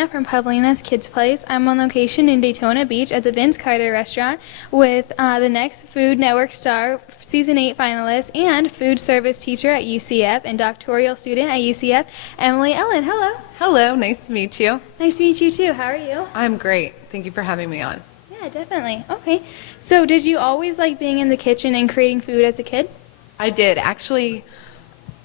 Pavlina from Pavlina's Kids Place. I'm on location in Daytona Beach at the Vince Carter restaurant with the next Food Network star, Season 8 finalist, and food service teacher at UCF and doctoral student at UCF, Emily Ellyn. Hello. Hello, nice to meet you. Nice to meet you too. How are you? I'm great. Thank you for having me on. Yeah, definitely. Okay. So did you always like being in the kitchen and creating food as a kid? I did. Actually,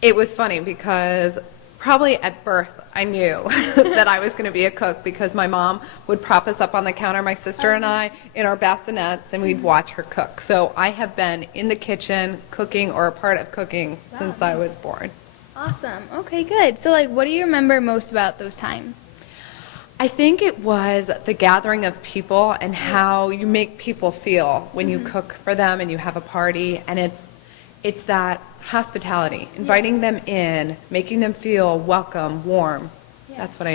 it was funny because probably at birth I knew that I was going to be a cook because my mom would prop us up on the counter, my sister and I, in our bassinets, and we'd watch her cook. So I have been in the kitchen cooking or a part of cooking since I was born. Awesome. Okay, good. So what do you remember most about those times? I think it was the gathering of people and how you make people feel when you cook for them and you have a party, and it's that hospitality, inviting them in, making them feel welcome, warm. Yeah. That's what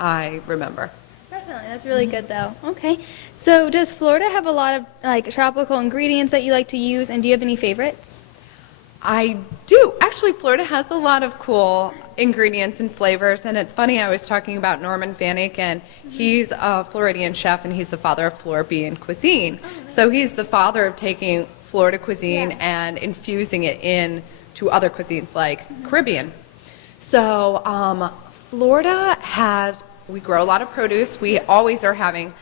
I remember. Definitely. That's really good though. Okay. So does Florida have a lot of tropical ingredients that you like to use, and do you have any favorites? I do. Actually, Florida has a lot of cool ingredients and flavors, and it's funny, I was talking about Norman Vanek, and he's a Floridian chef, and he's the father of Floridian cuisine. So he's the father of taking Florida cuisine and infusing it in to other cuisines like Caribbean. So Florida we grow a lot of produce. We always are having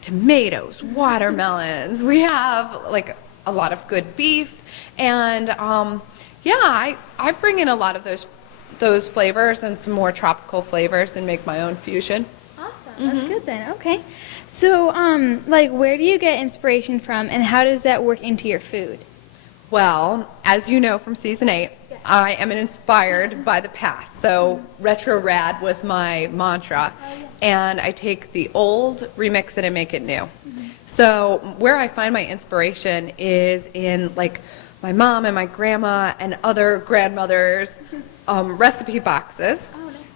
tomatoes, watermelons. We have a lot of good beef, and I bring in a lot of those flavors and some more tropical flavors and make my own fusion. Awesome. That's good then. Okay. So, where do you get inspiration from, and how does that work into your food? Well, as you know from Season 8, I am inspired by the past. So, retro rad was my mantra, and I take the old, remix it, and make it new. So, where I find my inspiration is in my mom and my grandma and other grandmothers' recipe boxes.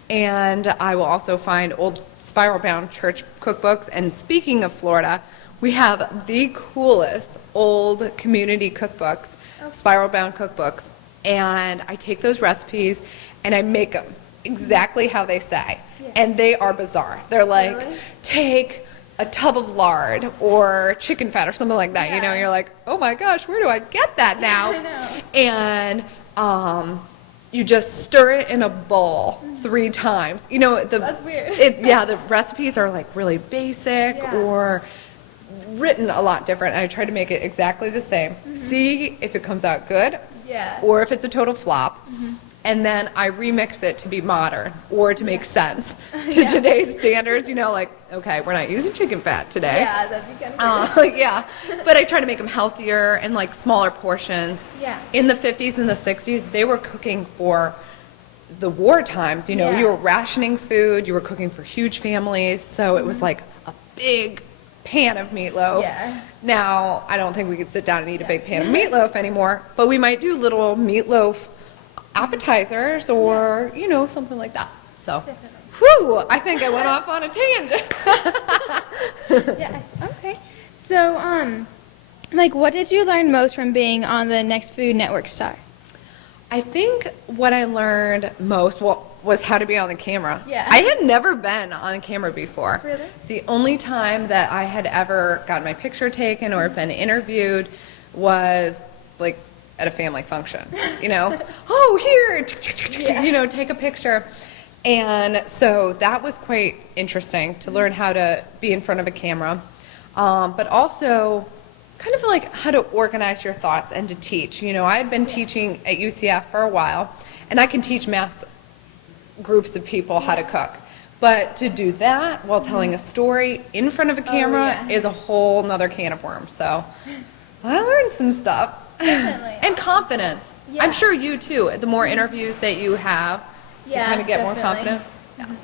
And I will also find old spiral-bound church cookbooks. And speaking of Florida, we have the coolest old community cookbooks, spiral-bound cookbooks. And I take those recipes and I make them exactly how they say. And they are bizarre. They're Really? Take a tub of lard or chicken fat or something like that. Yeah. You know, you're like, oh my gosh, where do I get that now? I know. And you just stir it in a bowl 3 times. You know, That's weird. the recipes are really basic Yeah. or written a lot different. And I try to make it exactly the same. See if it comes out good Yeah. or if it's a total flop. And then I remix it to be modern or to make sense to today's standards. You know, okay, we're not using chicken fat today. Yeah, that'd be kind of weird. But I try to make them healthier and smaller portions. Yeah. In the 50s and the 60s, they were cooking for the war times. You know, Yeah. you were rationing food, you were cooking for huge families, so it was a big pan of meatloaf. Yeah. Now, I don't think we could sit down and eat a big pan of meatloaf anymore, but we might do little meatloaf appetizers or, something like that. So, whew, I think I went off on a tangent. Yes. Okay. So, what did you learn most from being on the next Food Network star? I think what I learned most was how to be on the camera. Yeah. I had never been on camera before. Really? The only time that I had ever gotten my picture taken or been interviewed was at a family function. Oh, here, take a picture. And so that was quite interesting to learn how to be in front of a camera, but also kind of how to organize your thoughts and to teach. I had been teaching at UCF for a while, and I can teach mass groups of people how to cook. But to do that while telling a story in front of a camera is a whole nother can of worms. So I learned some stuff. Definitely. And confidence. Yeah. I'm sure you too. The more interviews that you have, you kind of get more definitely. confident.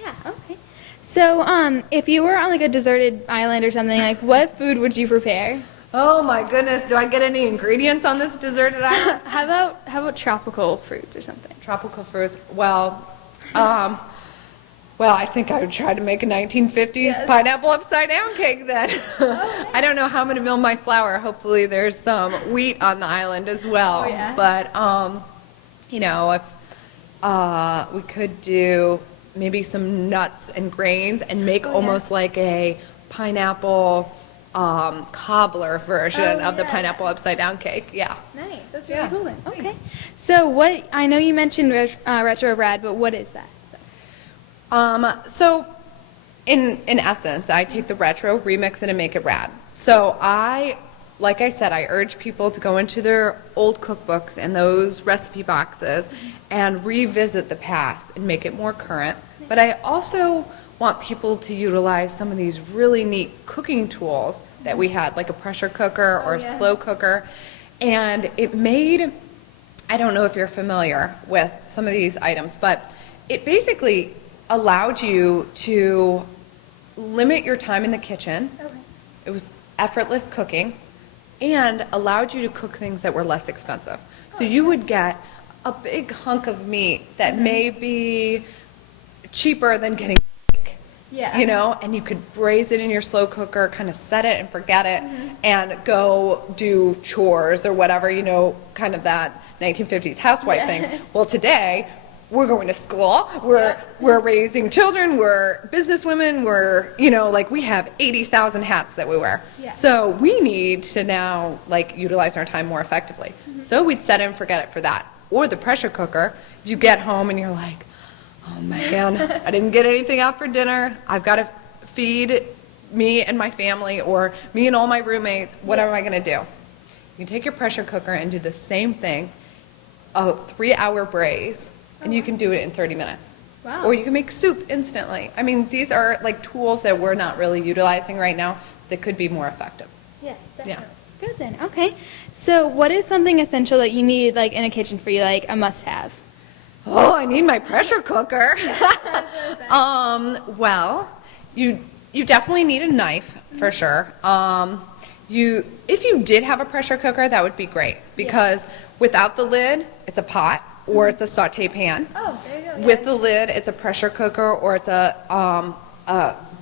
Yeah. Okay. So, if you were on a deserted island or something, what food would you prepare? Oh my goodness, do I get any ingredients on this deserted island? How about tropical fruits or something? Tropical fruits. Well, I think I would try to make a 1950s pineapple upside down cake then. I don't know how I'm going to mill my flour. Hopefully there's some wheat on the island as well. But, if we could do maybe some nuts and grains and make Oh, yeah. almost like a pineapple cobbler version Oh, of the yeah. pineapple upside down cake. Yeah. Nice. That's really Yeah. cool then. Okay. So what, I know you mentioned retro rad, but what is that? So in essence, I take the retro, remix it, and make it rad. So like I said, I urge people to go into their old cookbooks and those recipe boxes and revisit the past and make it more current. But I also want people to utilize some of these really neat cooking tools that we had, like a pressure cooker or a yeah. slow cooker. And it made, I don't know if you're familiar with some of these items, but it basically allowed you to limit your time in the kitchen. Okay. It was effortless cooking and allowed you to cook things that were less expensive. So you would get a big hunk of meat that may be cheaper than getting steak, Yeah. you know, and you could braise it in your slow cooker, kind of set it and forget it, and go do chores or whatever, you know, kind of that 1950s housewife Yeah. thing. Well, today, we're going to school, we're raising children, we're businesswomen, we're, you know, like we have 80,000 hats that we wear. Yeah. So we need to now like utilize our time more effectively. So we'd set it and forget it for that. Or the pressure cooker, if you get home and you're like, oh man, I didn't get anything out for dinner, I've got to feed me and my family or me and all my roommates, what am I going to do? You can take your pressure cooker and do the same thing, a 3-hour braise, and you can do it in 30 minutes. Wow. Or you can make soup instantly. I mean, these are like tools that we're not really utilizing right now that could be more effective. Yeah, definitely. Yeah. Good then. Okay. So what is something essential that you need like in a kitchen for you, like a must-have? Oh, I need my pressure cooker. Well, you definitely need a knife for sure. If you did have a pressure cooker, that would be great because without the lid, it's a pot or it's a saute pan. Oh, there you go. With the lid, it's a pressure cooker or it's a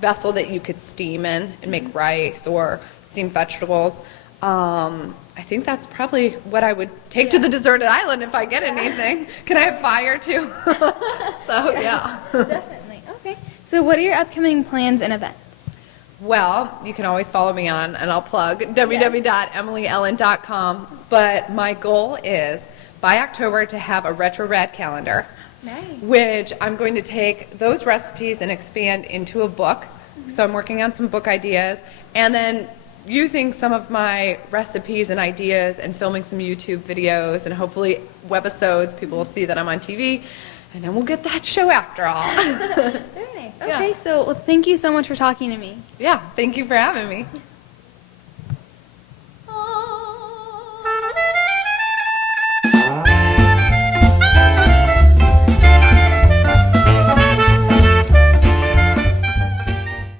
vessel that you could steam in and make rice or steam vegetables. I think that's probably what I would take to the deserted island if I get anything. Can I have fire too? So yeah. Definitely. Okay. So what are your upcoming plans and events? Well, you can always follow me on, and I'll plug www.emilyellyn.com. But my goal is by October to have a retro rad calendar, Nice. which I'm going to take those recipes and expand into a book. So I'm working on some book ideas, and then using some of my recipes and ideas and filming some YouTube videos and hopefully webisodes. People will see that I'm on TV, and then we'll get that show after all. Very nice. Yeah. Okay. So well, thank you so much for talking to me. Yeah, thank you for having me.